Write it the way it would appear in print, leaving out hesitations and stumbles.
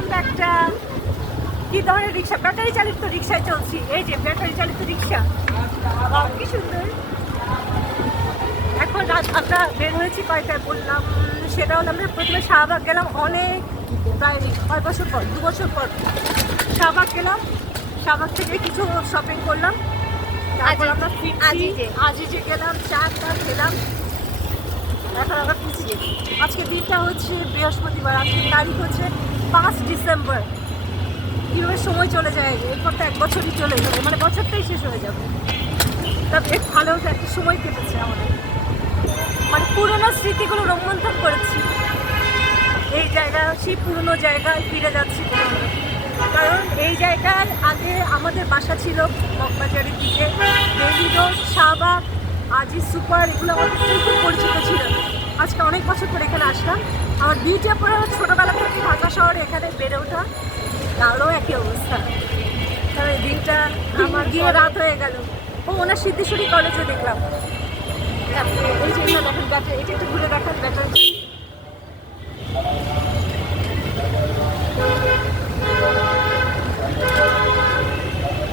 আমরা একটা কি ধরনের রিক্সা, ব্যাটারি চালিত রিক্সায় চলছি। এই যে ব্যাটারি চালিত রিক্সা, কি সুন্দর। এখন আমরা বের হয়েছি কয়টায় বললাম, সেটা হলো আমরা প্রথমে শাহবাগ গেলাম, অনেক প্রায় কয় বছর পর, 2 বছর পর শাহবাগ গেলাম। শাহবাগ থেকে কিছু শপিং করলাম, তারপর আমরা আজিজে গেলাম, চা খেলাম। এখন আমরা ফিরছি। আজকে দিনটা হচ্ছে বৃহস্পতিবার, আজকে তারিখ হচ্ছে 5 ডিসেম্বর। কীভাবে সময় চলে যায়, এরপর তো 1 বছরই চলে যাবে, মানে বছরটাই শেষ হয়ে যাবে। তা বেশ ভালো একটা সময় কেটেছে আমাদের, মানে পুরোনো স্মৃতিগুলো রোমন্থন করেছি। এই জায়গা, সেই পুরোনো জায়গায় ফিরে যাচ্ছি। কারণ এই জায়গার আগে আমাদের বাসা ছিল মগবাজারের দিকে, বেলি রোড, শাহবাগ, আজি সুপার, এগুলো আমাদের খুব পরিচিত ছিল। আজকে অনেক বছর পরে এখানে আসলাম। আমার বিউটির পরে ছোটোবেলা থেকে ঢাকা শহরে এখানে বেড়ে ওঠা, তারও একই অবস্থা। কারণ এই দিনটা আমার গিয়ে রাত হয়ে গেল। ওনার সিদ্ধেশ্বরী কলেজে দেখলাম। এই জন্য দেখেন ব্যাটারি, এটা একটু ঘুরে দেখান ব্যাটারি।